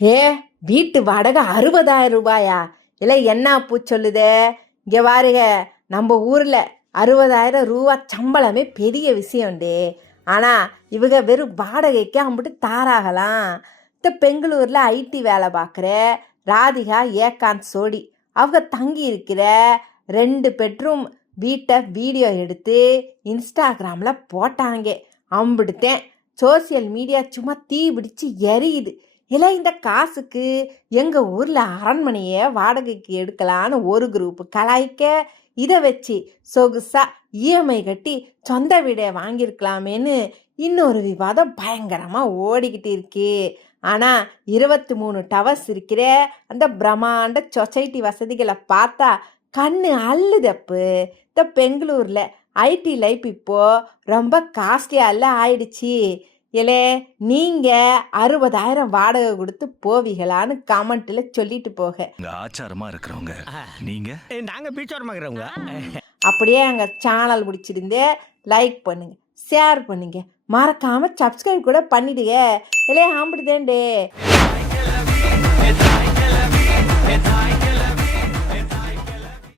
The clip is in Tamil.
ஏ, வீட்டு வாடகை 60,000 ரூபாயா? இல்லை என்ன பூ சொல்லுதே? இங்கே பாருங்க, நம்ம ஊரில் 60,000 ரூபா சம்பளமே பெரிய விஷயம்டே. ஆனால் இவங்க வெறும் வாடகைக்கு அம்பிட்டு தாராகலாம். இந்த பெங்களூரில் ஐடி வேலை பார்க்குற ராதிகா ஏகாந்த் சோடி அவங்க தங்கி இருக்கிற 2 பெட்ரூம் வீட்டை வீடியோ எடுத்து இன்ஸ்டாகிராமில் போட்டாங்க. அம்பிடுத்தேன் சோசியல் மீடியா சும்மா தீ பிடிச்சி எரியுது. இல்லை இந்த காசுக்கு எங்கள் ஊரில் அரண்மனையை வாடகைக்கு எடுக்கலான்னு ஒரு குரூப்பு கலாய்க்க, இதை வச்சு சொகுசா இஎம்ஐ கட்டி சொந்த வீடை வாங்கியிருக்கலாமேன்னு இன்னொரு விவாதம் பயங்கரமாக ஓடிக்கிட்டு இருக்கு. ஆனால் 23 டவர்ஸ் இருக்கிற அந்த பிரம்மாண்ட சொசைட்டி வசதிகளை பார்த்தா கண்ணு அள்ளுதப்பு. இந்த பெங்களூரில் ஐடி லைஃப் இப்போது ரொம்ப காஸ்ட்லியால ஆயிடுச்சு. இல்லை நீங்கள் 60,000 வாடகை கொடுத்து போவீங்களான்னு கமெண்ட்டில் சொல்லிட்டு போக. ஆச்சாரமா இருக்கிறவங்க நீங்க, நாங்க பீச்சாரமா இருக்கிறவங்க. அப்படியே எங்கள் சேனல் பிடிச்சிருந்து லைக் பண்ணுங்க, ஷேர் பண்ணுங்க, மறக்காம சப்ஸ்கிரைப் கூட பண்ணிடுங்க. இல்லை ஆம்பிடுதேன்டே.